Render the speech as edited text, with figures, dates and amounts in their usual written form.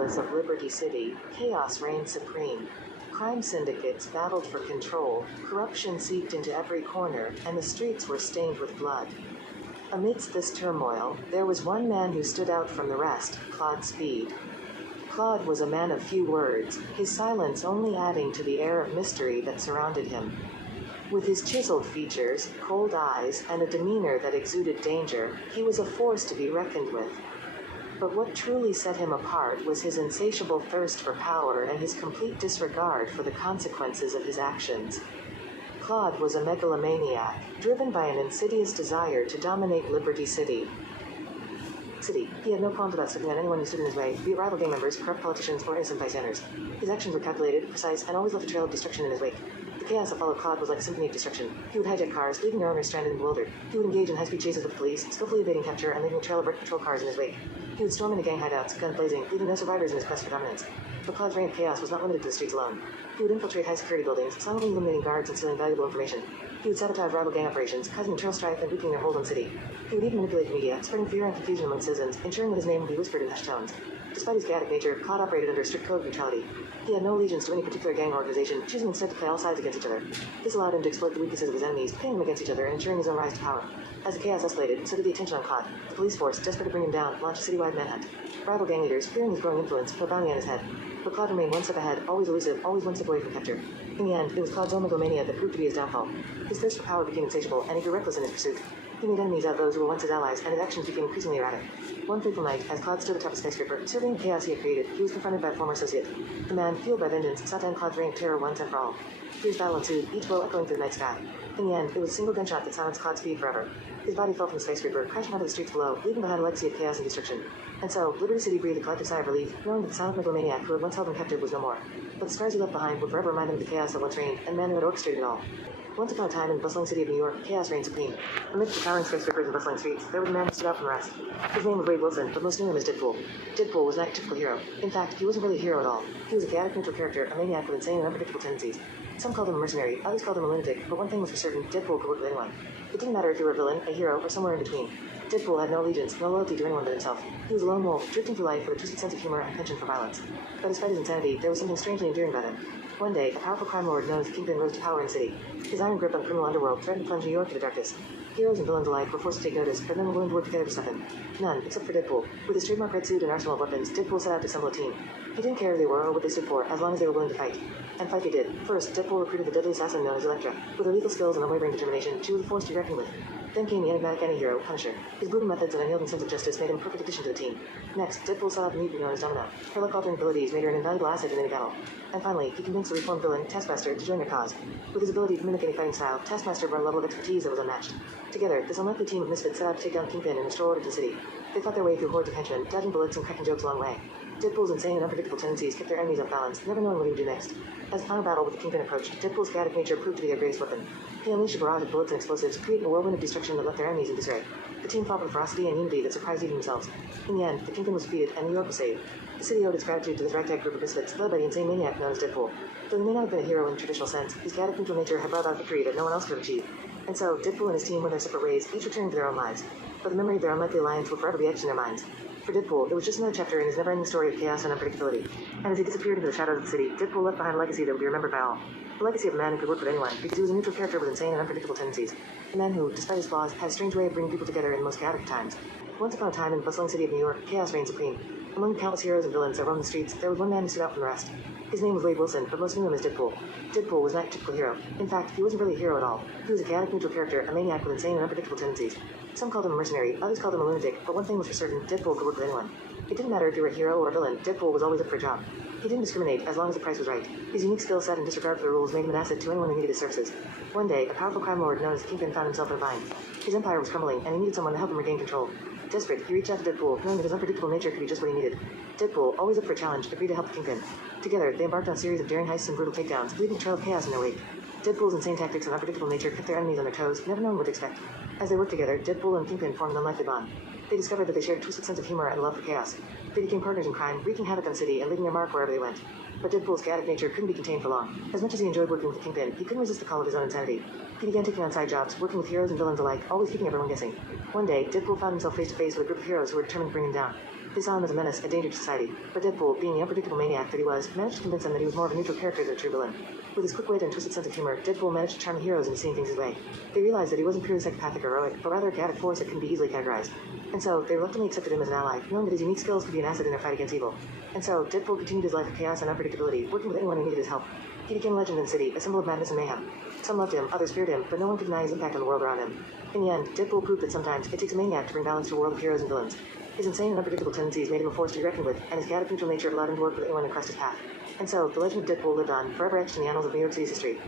metropolis of Liberty City, chaos reigned supreme. Crime syndicates battled for control, corruption seeped into every corner, and the streets were stained with blood. Amidst this turmoil, there was one man who stood out from the rest, Claude Speed. Claude was a man of few words, his silence only adding to the air of mystery that surrounded him. With his chiseled features, cold eyes, and a demeanor that exuded danger, he was a force to be reckoned with. But what truly set him apart was his insatiable thirst for power and his complete disregard for the consequences of his actions. Claude was a megalomaniac, driven by an insidious desire to dominate Liberty City. He had no qualms about stepping on anyone who stood in his way, be it rival gang members, corrupt politicians, or innocent bystanders. His actions were calculated, precise, and always left a trail of destruction in his wake. The chaos that followed Claude was like a symphony of destruction. He would hijack cars, leaving their owners stranded and bewildered. He would engage in high-speed chases with the police, skillfully evading capture and leaving a trail of wrecked patrol cars in his wake. He would storm into gang hideouts, guns blazing, leaving no survivors in his quest for dominance. But Claude's reign of chaos was not limited to the streets alone. He would infiltrate high-security buildings, silently eliminating guards and stealing valuable information. He would sabotage rival gang operations, causing internal strife and weakening their hold on the city. He would even manipulate the media, spreading fear and confusion among citizens, ensuring that his name would be whispered in hushed tones. Despite his chaotic nature, Claude operated under a strict code of neutrality. He had no allegiance to any particular gang or organization, choosing instead to play all sides against each other. This allowed him to exploit the weaknesses of his enemies, pitting them against each other and ensuring his own rise to power. As the chaos escalated, so did the attention on Claude. The police force, desperate to bring him down, launched a citywide manhunt. Rival gang leaders, fearing his growing influence, put a bounty on his head. But Claude remained one step ahead, always elusive, always one step away from capture. In the end, it was Claude's own megalomania that proved to be his downfall. His thirst for power became insatiable, and he grew reckless in his pursuit. He made enemies out of those who were once his allies, and his actions became increasingly erratic. One fateful night, as Claude stood atop a skyscraper, surveying the chaos he had created, he was confronted by a former associate. The man, fueled by vengeance, sought to end Claude's reign of terror once and for all. Fierce battle ensued, each blow echoing through the night sky. In the end, it was a single gunshot that silenced Claude's Speed forever. His body fell from the skyscraper, crashing onto the streets below, leaving behind a legacy of chaos and destruction. And so, Liberty City breathed a collective sigh of relief, knowing that the silent megalomaniac who had once held him captive was no more. But the scars he left behind would forever remind them of the chaos that once reigned, and the man who had orchestrated it all. Once upon a time in the bustling city of New York, chaos reigned supreme. Amidst the towering skyscrapers and bustling streets, there was a man who stood out from the rest. His name was Wade Wilson, but most knew him as Deadpool. Deadpool was not a typical hero. In fact, he wasn't really a hero at all. He was a chaotic neutral character, a maniac with insane and unpredictable tendencies. Some called him a mercenary, others called him a lunatic, but one thing was for certain, Deadpool could work with anyone. It didn't matter if he were a villain, a hero, or somewhere in between. Deadpool had no allegiance, no loyalty to anyone but himself. He was a lone wolf, drifting through life with a twisted sense of humor and penchant for violence. But despite his insanity, there was something strangely endearing about him. One day, a powerful crime lord known as the Kingpin rose to power in the city. His iron grip on the criminal underworld threatened to plunge New York into darkness. Heroes and villains alike were forced to take notice, but none were willing to work together to stop him. None, except for Deadpool. With his trademark red suit and arsenal of weapons, Deadpool set out to assemble a team. He didn't care who they were or what they stood for, as long as they were willing to fight. And fight they did. First, Deadpool recruited the deadly assassin known as Elektra. With her lethal skills and unwavering determination, she was a force to be reckoned with. Then came the enigmatic anti-hero, Punisher. His brutal methods and unyielding sense of justice made him a perfect addition to the team. Next, Deadpool sought out the mutant known as Domino. Her luck-altering abilities made her an invaluable asset in any battle. And finally, he convinced the reformed villain, Taskmaster, to join their cause. With his ability to mimic any fighting style, Taskmaster brought a level of expertise that was unmatched. Together, this unlikely team of misfits set out to take down Kingpin and restore order to the city. They fought their way through hordes of henchmen, dodging bullets and cracking jokes along the way. Deadpool's insane and unpredictable tendencies kept their enemies off balance, never knowing what he would do next. As the final battle with the Kingpin approached, Deadpool's chaotic nature proved to be their greatest weapon. He unleashed a barrage of bullets and explosives, creating a whirlwind of destruction that left their enemies in disarray. The team fought with ferocity and unity that surprised even themselves. In the end, the Kingpin was defeated and New York was saved. The city owed its gratitude to this ragtag group of misfits, led by the insane maniac known as Deadpool. Though he may not have been a hero in the traditional sense, his chaotic neutral nature had brought about victory that no one else could have achieved. And so, Deadpool and his team went their separate ways, each returning to their own lives. But the memory of their unlikely alliance would forever be etched in their minds. For Deadpool, it was just another chapter in his never-ending story of chaos and unpredictability. And as he disappeared into the shadows of the city, Deadpool left behind a legacy that would be remembered by all. The legacy of a man who could work with anyone, because he was a neutral character with insane and unpredictable tendencies. A man who, despite his flaws, had a strange way of bringing people together in the most chaotic times. Once upon a time in the bustling city of New York, chaos reigned supreme. Among the countless heroes and villains that roamed the streets, there was one man who stood out from the rest. His name was Wade Wilson, but most knew him as Deadpool. Deadpool was not a typical hero. In fact, he wasn't really a hero at all. He was a chaotic neutral character, a maniac with insane and unpredictable tendencies. Some called him a mercenary, others called him a lunatic, but one thing was for certain, Deadpool could work with anyone. It didn't matter if you were a hero or a villain, Deadpool was always up for a job. He didn't discriminate as long as the price was right. His unique skill set and disregard for the rules made him an asset to anyone who needed his services. One day, a powerful crime lord known as the Kingpin found himself in a bind. His empire was crumbling, and he needed someone to help him regain control. Desperate, he reached out to Deadpool, knowing that his unpredictable nature could be just what he needed. Deadpool, always up for a challenge, agreed to help the Kingpin. Together, they embarked on a series of daring heists and brutal takedowns, leaving a trail of chaos in their wake. Deadpool's insane tactics and unpredictable nature kept their enemies on their toes, never knowing what to expect. As they worked together, Deadpool and Kingpin formed an unlikely bond. They discovered that they shared a twisted sense of humor and a love for chaos. They became partners in crime, wreaking havoc on the city and leaving their mark wherever they went. But Deadpool's chaotic nature couldn't be contained for long. As much as he enjoyed working with the Kingpin, he couldn't resist the call of his own insanity. He began taking on side jobs, working with heroes and villains alike, always keeping everyone guessing. One day, Deadpool found himself face to face with a group of heroes who were determined to bring him down. They saw him as a menace, a danger to society, but Deadpool, being the unpredictable maniac that he was, managed to convince them that he was more of a neutral character than a true villain. With his quick wit and twisted sense of humor, Deadpool managed to charm the heroes into seeing things his way. They realized that he wasn't purely psychopathic or heroic, but rather a chaotic force that couldn't be easily categorized. And so, they reluctantly accepted him as an ally, knowing that his unique skills could be an asset in their fight against evil. And so, Deadpool continued his life of chaos and unpredictability, working with anyone who needed his help. He became a legend in the city, a symbol of madness and mayhem. Some loved him, others feared him, but no one could deny his impact on the world around him. In the end, Deadpool proved that sometimes it takes a maniac to bring balance to a world of heroes and villains. His insane and unpredictable tendencies made him a force to be reckoned with, and his chaotic neutral nature allowed him to work with anyone who crossed his path. And so, the legend of Deadpool lived on, forever etched in the annals of New York City's history.